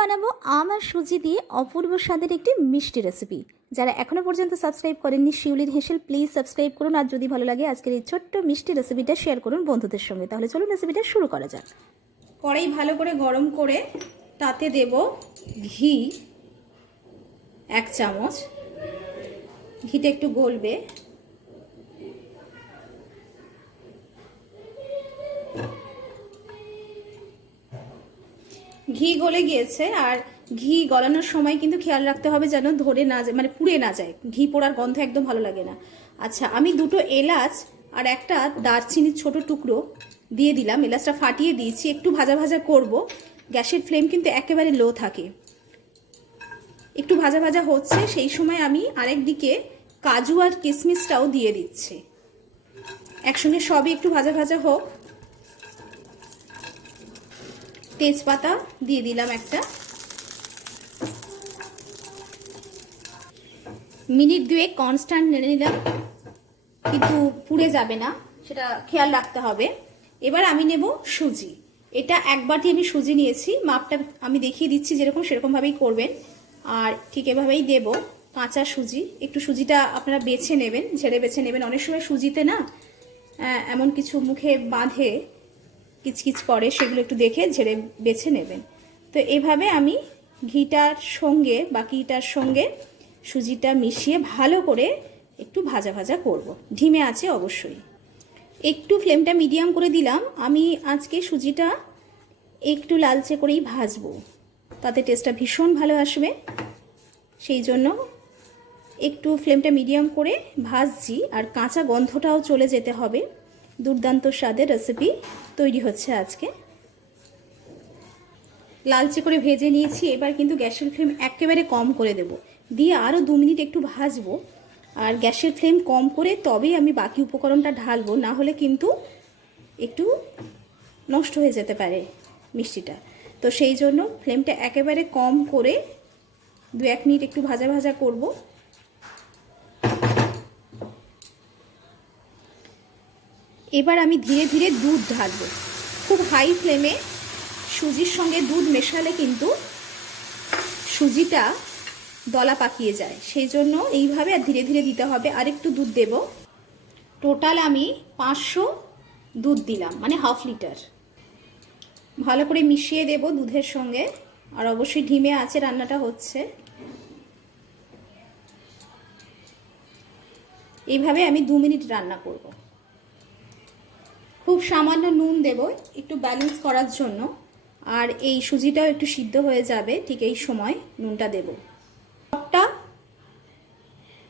বানাবো আম আর সুজি দিয়ে অপূর্ব স্বাদের একটি মিষ্টি রেসিপি যারা এখনও পর্যন্ত সাবস্ক্রাইব করেননি, শিউলির হেসেল প্লিজ সাবস্ক্রাইব করুন। আর যদি ভালো লাগে, আজকের এই ছোট্ট মিষ্টি রেসিপিটা শেয়ার করুন বন্ধুদের সঙ্গে। তাহলে চলুন রেসিপিটা শুরু করা যাক। কড়াই ভালো করে গরম করে তাতে দেব ঘি, এক চামচ। ঘিটা একটু গলবে। ঘি গলে গিয়েছে আর ঘি গলানোর সময় কিন্তু খেয়াল রাখতে হবে যেন ধরে না যায় মানে পুড়ে না যায়। ঘি পোড়ার গন্ধ একদম ভালো লাগে না। আচ্ছা আমি দুটো এলাচ আর একটা দারচিনির ছোট টুকরো দিয়ে দিলাম। এলাচটা ফাটিয়ে দিয়েছি, একটু ভাজা ভাজা করব। গ্যাসের ফ্লেম কিন্তু একেবারে লো থাকে। একটু ভাজা ভাজা হচ্ছে, সেই সময় আমি আরেক দিকে কাজু আর কিশমিশটাও দিয়ে দিচ্ছি। একসঙ্গে সবই একটু ভাজা ভাজা হোক। তেজপাতা দিয়ে দিলাম একটা। মিনিট দুয়ে কনস্ট্যান্ট নেড়ে নিলাম, কিন্তু পুড়ে যাবে না, সেটা খেয়াল রাখতে হবে। এবার আমি নেব সুজি। এটা এক বাটি আমি সুজি নিয়েছি, মাপটা আমি দেখিয়ে দিচ্ছি যেরকম সেরকমভাবেই করবেন। আর ঠিক এভাবেই দেব কাঁচা সুজি। একটু সুজিটা আপনারা বেছে নেবেন, ঝেড়ে বেছে নেবেন। অনেক সময় সুজিতে না এমন কিছু মুখে বাঁধে কিচকিচ করে, সেগুলো একটু দেখে ঝেড়ে বেছে নেবেন। তো এভাবে আমি ঘিটার সঙ্গে, বাকিটার সঙ্গে সুজিটা মিশিয়ে ভালো করে একটু ভাজা ভাজা করব। ঢিমে আছে অবশ্যই। একটু ফ্লেমটা মিডিয়াম করে দিলাম। আমি আজকে সুজিটা একটু লালচে করেই ভাজবো। তাতে টেস্টটা ভীষণ ভালো আসবে। সেই জন্য একটু ফ্লেমটা মিডিয়াম করে ভাজছি। আর কাঁচা গন্ধটাও চলে যেতে হবে। দুর্দান্ত স্বাদের রেসিপি তৈরি হচ্ছে আজকে। লালচে করে ভেজে নিয়েছি, এবার কিন্তু গ্যাসের ফ্লেম একেবারে কম করে দেব। দিয়ে আরও দু মিনিট একটু ভাজবো। আর গ্যাসের ফ্লেম কম করে তবেই আমি বাকি উপকরণটা ঢালবো, না হলে কিন্তু একটু নষ্ট হয়ে যেতে পারে মিষ্টিটা। তো সেই জন্য ফ্লেমটা একেবারে কম করে দু এক মিনিট একটু ভাজা ভাজা করব। এবার আমি ধীরে ধীরে দুধ ঢালবো। খুব হাই ফ্লেমে সুজির সঙ্গে দুধ মেশালে কিন্তু সুজিটা দলা পাকিয়ে যায়। সেই জন্য এইভাবে আর ধীরে ধীরে দিতে হবে। আরেকটু দুধ দেব। টোটাল আমি পাঁচশো দুধ দিলাম মানে হাফ লিটার ভালো করে মিশিয়ে দেব দুধের সঙ্গে। আর অবশ্যই ঢিমে আছে, রান্নাটা হচ্ছে। এইভাবে আমি দু মিনিট রান্না করব। খুব সামান্য নুন দেব, একটু ব্যালেন্স করার জন্য। আর এই সুজিটাও একটু সিদ্ধ হয়ে যাবে, ঠিক এই সময় নুনটা দেব। সবটা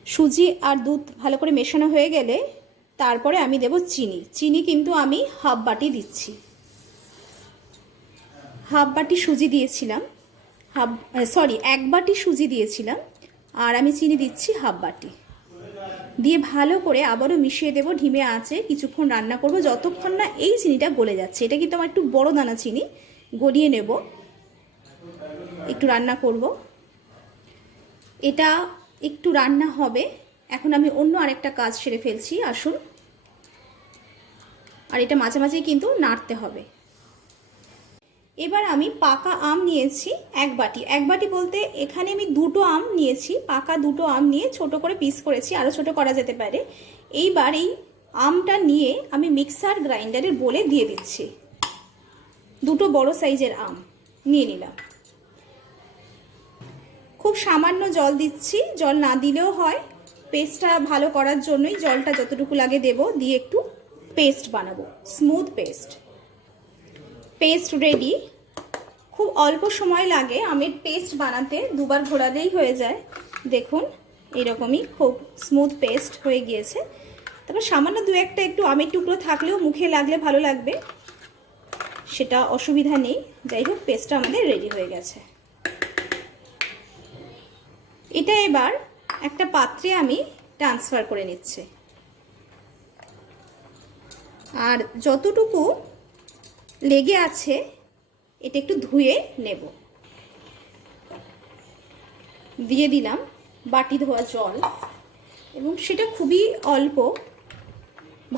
সুজি আর দুধ ভালো করে মেশানো হয়ে গেলে, তারপরে আমি দেব চিনি। চিনি কিন্তু আমি হাফ বাটি দিচ্ছি। হাফ বাটি সুজি দিয়েছিলাম। হাফ সরি এক বাটি সুজি দিয়েছিলাম। আর আমি চিনি দিচ্ছি হাফ বাটি। দিয়ে ভালো করে আবারও মিশিয়ে দেবো, ঢিমে আছে, কিছুক্ষণ রান্না করব, যতক্ষণ না এই চিনিটা গলে যাচ্ছে। এটা কিন্তু আমার একটু বড় দানা চিনি, গলিয়ে নেব। একটু রান্না করব। এটা একটু রান্না হবে। এখন আমি অন্য আরেকটা কাজ সেরে ফেলছি, আসুন। আর এটা মাঝে মাঝে কিন্তু নাড়তে হবে। এবার আমি পাকা আম নিয়েছি এক বাটি। এক বাটি বলতে এখানে আমি দুটো আম নিয়েছি, পাকা দুটো আম নিয়ে ছোট করে পিস করেছি আরও ছোট করা যেতে পারে। এইবার এই আমটা নিয়ে আমি মিক্সার গ্রাইন্ডারের বলে দিয়ে দিচ্ছি। দুটো বড় সাইজের আম নিয়ে নিলাম। খুব সামান্য জল দিচ্ছি, জল না দিলেও হয়। পেস্টটা ভালো করার জন্যই জলটা যতটুকু লাগে দেব, দিয়ে একটু পেস্ট বানাবো, স্মুথ পেস্ট। পেস্ট রেডি খুব অল্প সময় লাগে আমের পেস্ট বানাতে, দুবার ঘোরালেই হয়ে যায়। দেখুন, এরকমই খুব স্মুথ পেস্ট হয়ে গিয়েছে। তারপর সামান্য দু একটা একটু আমের টুকরো থাকলেও মুখে লাগলে ভালো লাগবে। সেটা অসুবিধা নেই। যাই হোক পেস্টটা আমাদের রেডি হয়ে গেছে। এটা এবার একটা পাত্রে আমি ট্রান্সফার করে নিচ্ছি। আর যতটুকু লেগে আছে, এটা একটু ধুয়ে নেব। দিয়ে দিলাম বাটি ধোয়া জল এবং সেটা খুবই অল্প,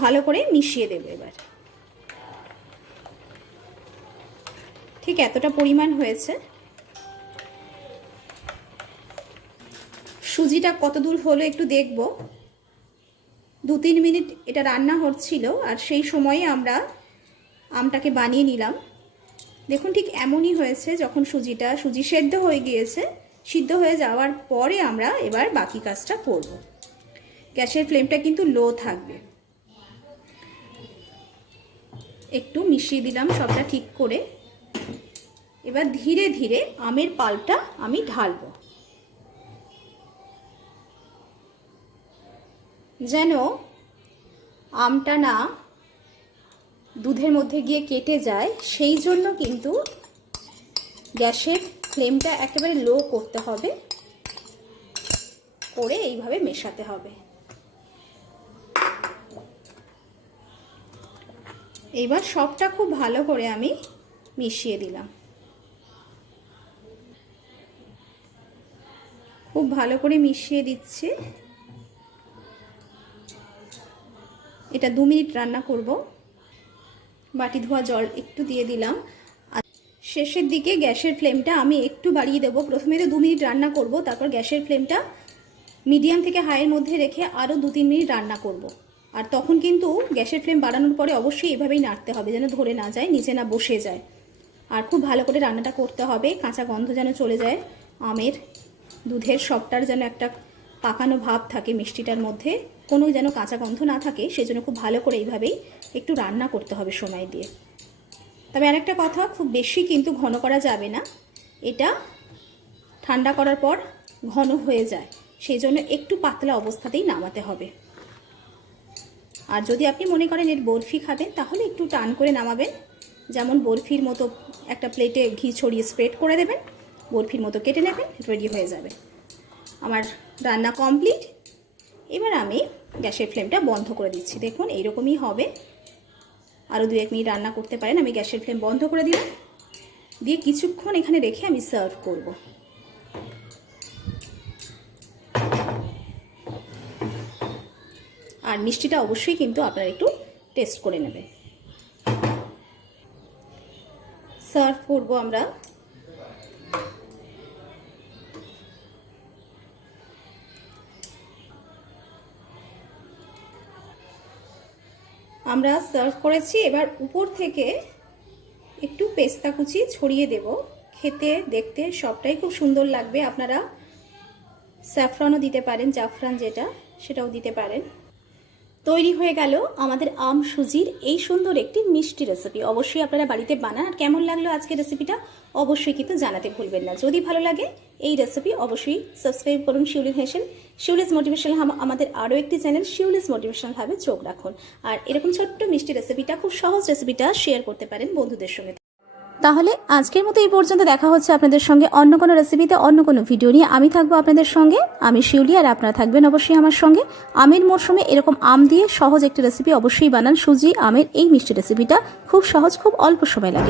ভালো করে মিশিয়ে দেবে এবার। ঠিক এতটা পরিমাণ হয়েছে। সুজিটা কত দূর হলো একটু দেখব। দু তিন মিনিট এটা রান্না হচ্ছিল আর সেই সময়ে আমরা আমটাকে বানিয়ে নিলাম। দেখুন ঠিক এমনই হয়েছে যখন সুজিটা, সুজি সেদ্ধ হয়ে গিয়েছে, সিদ্ধ হয়ে যাওয়ার পরে আমরা এবার বাকি কাজটা করব। গ্যাসের ফ্লেমটা কিন্তু লো থাকবে। একটু মিশিয়ে দিলাম সবটা ঠিক করে। এবার ধীরে ধীরে আমের পালটা আমি ঢালবো। যেন আমটা না দুধের মধ্যে গিয়ে কেটে যায়, সেই জন্য কিন্তু গ্যাসের ফ্লেমটা একেবারে লো করতে হবে। করে এইভাবে মেশাতে হবে। এইবার সবটা খুব ভালো করে আমি মিশিয়ে দিলাম। খুব ভালো করে মিশিয়ে দিচ্ছি। এটা দু মিনিট রান্না করব। বাটি ধোয়া জল একটু দিয়ে দিলাম। আর শেষের দিকে গ্যাসের ফ্লেমটা আমি একটু বাড়িয়ে দেবো। প্রথমে তো দু মিনিট রান্না করব, তারপর গ্যাসের ফ্লেমটা মিডিয়াম থেকে হাইয়ের মধ্যে রেখে আরও দু তিন মিনিট রান্না করব। আর তখন কিন্তু গ্যাসের ফ্লেম বাড়ানোর পরে অবশ্যই এভাবেই নাড়তে হবে যেন ধরে না যায়, নিচে না বসে যায়। আর খুব ভালো করে রান্নাটা করতে হবে, কাঁচা গন্ধ যেন চলে যায়, আমের দুধের সবটার যেন একটা পাকানো ভাব থাকে মিষ্টিটার মধ্যে। কোনো যেন কাঁচা গন্ধ না থাকে, সেজন্য খুব ভালো করে এইভাবেই একটু রান্না করতে হবে সময় দিয়ে। তবে আরেকটা কথা, খুব বেশি কিন্তু ঘন করা যাবে না। এটা ঠান্ডা করার পর ঘন হয়ে যায় সেই জন্য একটু পাতলা অবস্থাতেই নামাতে হবে। আর যদি আপনি মনে করেন এর বরফি খাবেন, তাহলে একটু টান করে নামাবেন। যেমন বরফির মতো একটা প্লেটে ঘি ছড়িয়ে স্প্রেড করে দেবেন, বরফির মতো কেটে নেবেন রেডি হয়ে যাবে। আমার রান্না কমপ্লিট এবার আমি গ্যাসের ফ্লেমটা বন্ধ করে দিচ্ছি। দেখুন, এইরকমই হবে। আরও দু এক মিনিট রান্না করতে পারেন। আমি গ্যাসের ফ্লেম বন্ধ করে দিলাম। দিয়ে কিছুক্ষণ এখানে রেখে আমি সার্ভ করব। আর মিষ্টিটা অবশ্যই কিন্তু আপনারা একটু টেস্ট করে নেবে সার্ভ করব আমরা। আমরা সার্ভ করেছি। এবার উপর থেকে একটু পেস্তা কুচি ছড়িয়ে দেব। খেতে, দেখতে সবটাই খুব সুন্দর লাগবে। আপনারা স্যাফরানও দিতে পারেন, জাফরান যেটা, সেটাও দিতে পারেন। তৈরি হয়ে গেল আমাদের আম সুজির এই সুন্দর একটি মিষ্টি রেসিপি অবশ্যই আপনারা বাড়িতে বানান আর কেমন লাগল আজকের রেসিপিটা অবশ্যই কিন্তু জানাতে ভুলবেন না। যদি ভালো লাগে এই রেসিপি অবশ্যই সাবস্ক্রাইব করুন শিউলির হেসেন শিউলিস মোটিভেশনাল আমাদের আরও একটি চ্যানেল শিউলিস মোটিভেশনাল ভাবে চোখ রাখুন। আর এরকম ছোট্ট মিষ্টি রেসিপিটা খুব সহজ রেসিপিটা শেয়ার করতে পারেন বন্ধুদের সঙ্গে। তাহলে আজকের মতো এই পর্যন্ত দেখা হচ্ছে আপনাদের সঙ্গে অন্য কোনো রেসিপিতে অন্য কোনো ভিডিও নিয়ে। আমি থাকব আপনাদের সঙ্গে, আমি শিউলি, আর আপনারা থাকবেন অবশ্যই আমার সঙ্গে। আমের মরশুমে এরকম আম দিয়ে সহজ একটি রেসিপি অবশ্যই বানান। সুজি, আমের এই মিষ্টি রেসিপিটা খুব সহজ, খুব অল্প সময় লাগে।